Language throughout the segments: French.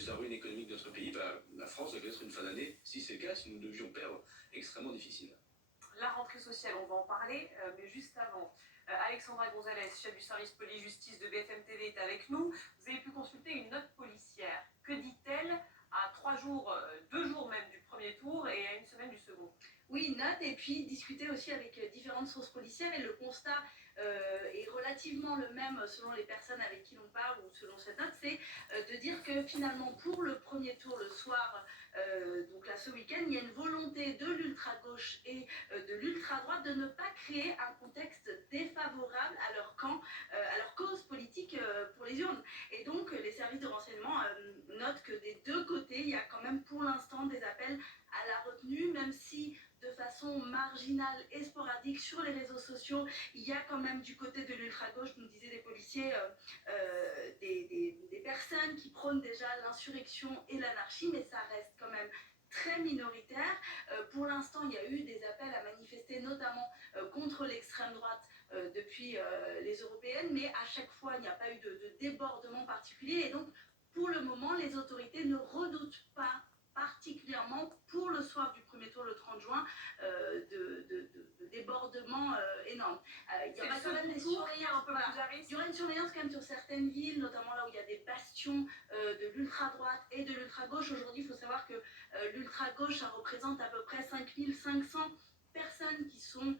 plus la ruine économique de notre pays, la France va être une fin d'année, si c'est le cas, si nous devions perdre, extrêmement difficile. La rentrée sociale, on va en parler, mais juste avant, Alexandra Gonzalez, chef du service police-justice de BFM TV, est avec nous. Vous avez pu consulter une note policière. Que dit-elle à 3 jours, 2 jours même du premier tour et à une semaine du second? Oui, une note, et puis discuter aussi avec différentes sources policières, et le constat est relativement le même selon les personnes avec qui l'on parle ou selon cette note, c'est de dire que finalement pour le premier tour le soir, donc là ce week-end, il y a une volonté de l'ultra-gauche et de l'ultra-droite de ne pas créer un contexte défavorable à leur camp, à leur cause politique pour les urnes. Et donc les services de renseignement notent que des deux côtés, il y a quand même pour l'instant des appels à la retenue, même si de façon marginale et sporadique sur les réseaux sociaux, il y a quand même du côté de l'ultra-gauche, nous disaient des policiers, des personnes qui prônent déjà l'insurrection et l'anarchie, mais ça reste quand même très minoritaire. Pour l'instant, il y a eu des appels à manifester, notamment contre l'extrême droite depuis les européennes, mais à chaque fois, il n'y a pas eu de débordement particulier, et donc pour le moment, les autorités ne redoutent pas particulièrement pour le soir du premier tour le 30 juin de débordements énormes. Il y aura quand même des surveillances, il y aura une surveillance quand même sur certaines villes, notamment là où il y a des bastions de l'ultra-droite et de l'ultra-gauche. Aujourd'hui, il faut savoir que l'ultra-gauche, ça représente à peu près 5500 personnes qui sont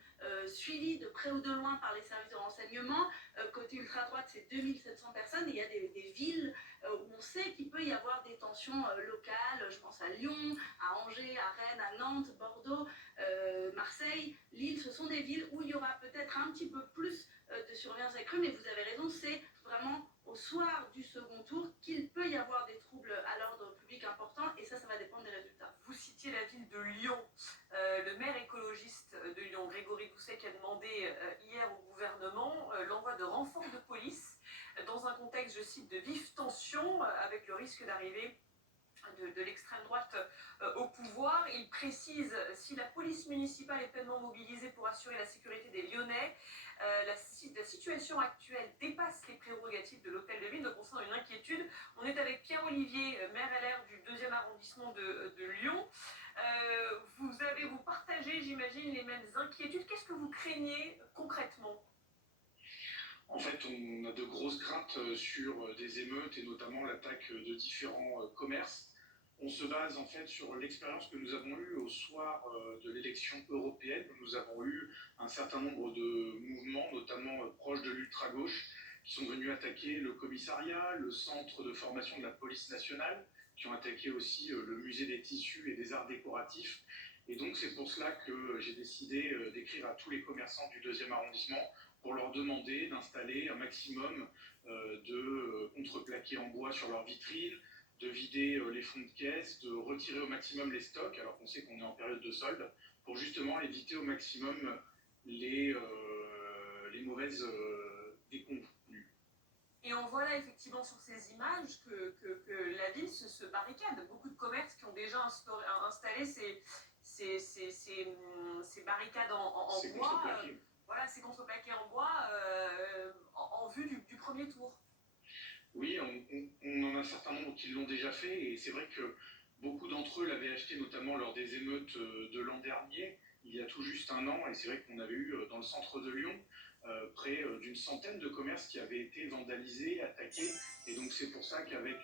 suivies de près ou de loin par les services de renseignement. Côté ultra-droite, c'est 2700 personnes, et il y a des villes où on sait qu'il peut y avoir des tensions locales. Je pense à Lyon, à Angers, à Rennes, à Nantes, Bordeaux, Marseille, Lille. Ce sont des villes où il y aura peut-être un petit peu plus de surveillance accrue, mais vous avez raison, c'est vraiment au soir du second tour qu'il peut y avoir des troubles à l'ordre public importants, et ça va dépendre des résultats. Vous citiez la ville de Lyon. Le maire écologiste de Lyon, Grégory Doucet, qui a demandé hier au gouvernement l'envoi de renforts de police dans un contexte, je cite, de vives tensions avec le risque d'arrivée de l'extrême droite au pouvoir. Il précise, si la police municipale est pleinement mobilisée pour assurer la sécurité des Lyonnais, la situation actuelle dépasse les prérogatives de l'hôtel de ville, donc on sent une inquiétude. On est avec Pierre-Olivier, maire LR du 2e arrondissement de Lyon. Vous partagez, j'imagine, les mêmes inquiétudes. Qu'est-ce que vous craignez concrètement? En fait, on a de grosses craintes sur des émeutes et notamment l'attaque de différents commerces. On se base en fait sur l'expérience que nous avons eue au soir de l'élection européenne, où nous avons eu un certain nombre de mouvements, notamment proches de l'ultra-gauche, qui sont venus attaquer le commissariat, le centre de formation de la police nationale, qui ont attaqué aussi le musée des tissus et des arts décoratifs. Et donc c'est pour cela que j'ai décidé d'écrire à tous les commerçants du 2e arrondissement pour leur demander d'installer un maximum de contreplaqués en bois sur leurs vitrines, de vider les fonds de caisse, de retirer au maximum les stocks, alors qu'on sait qu'on est en période de solde, pour justement éviter au maximum les mauvaises déconvenues. Et on voit là effectivement sur ces images que la ville se barricade. Beaucoup de commerces qui ont déjà installé ces barricades en bois. Voilà, ces contreplaqués en bois en vue du premier tour. Oui, on en a un certain nombre qui l'ont déjà fait, et c'est vrai que beaucoup d'entre eux l'avaient acheté notamment lors des émeutes de l'an dernier, il y a tout juste un an, et c'est vrai qu'on avait eu dans le centre de Lyon près d'une centaine de commerces qui avaient été vandalisés, attaqués, et donc c'est pour ça qu'avec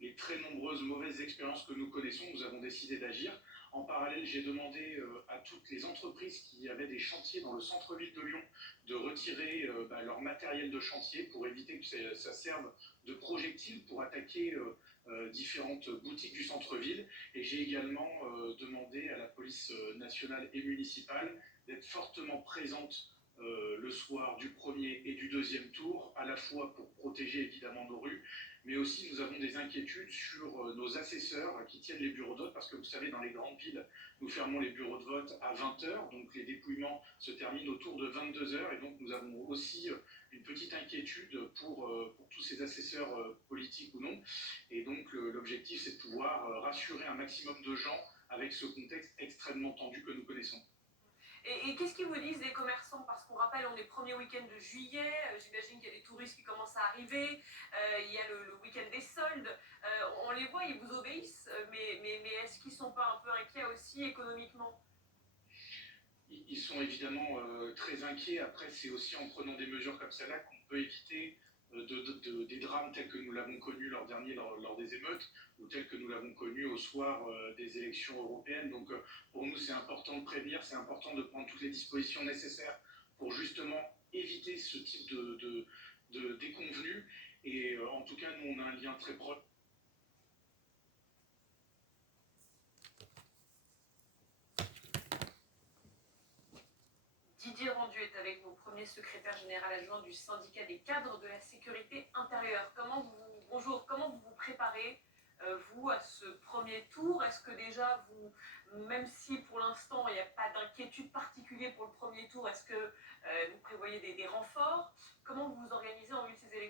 les très nombreuses mauvaises expériences que nous connaissons, nous avons décidé d'agir. En parallèle, j'ai demandé à toutes les entreprises qui avaient des chantiers dans le centre-ville de Lyon de retirer leur matériel de chantier pour éviter que ça serve de projectile pour attaquer différentes boutiques du centre-ville. Et j'ai également demandé à la police nationale et municipale d'être fortement présente le soir du premier et du deuxième tour, à la fois pour protéger évidemment nos rues, mais aussi nous avons des inquiétudes sur nos assesseurs qui tiennent les bureaux de vote, parce que vous savez, dans les grandes villes, nous fermons les bureaux de vote à 20h, donc les dépouillements se terminent autour de 22h, et donc nous avons aussi une petite inquiétude pour tous ces assesseurs politiques ou non, et donc l'objectif c'est de pouvoir rassurer un maximum de gens avec ce contexte extrêmement tendu que nous connaissons. Et qu'est-ce qu'ils vous disent les commerçants? Parce qu'on rappelle, on est premier week-end de juillet, j'imagine qu'il y a des touristes qui commencent à arriver, il y a le week-end des soldes, on les les voit, ils vous obéissent, mais est-ce qu'ils ne sont pas un peu inquiets aussi économiquement? Ils sont évidemment très inquiets. Après, c'est aussi en prenant des mesures comme celle-là qu'on peut éviter des drames tels que nous l'avons connu lors des émeutes ou tels que nous l'avons connu au soir des élections européennes. Donc pour nous, c'est important de prévenir, c'est important de prendre toutes les dispositions nécessaires pour justement éviter ce type de déconvenus. Et en tout cas, nous, on a un lien très proche. Didier Rendu est avec nous, premier secrétaire général adjoint du syndicat des cadres de la sécurité intérieure. Bonjour, comment vous vous préparez, vous, à ce premier tour? Est-ce que déjà, même si pour l'instant il n'y a pas d'inquiétude particulière pour le premier tour, est-ce que vous prévoyez des renforts? Comment vous vous organisez en vue de ces élections?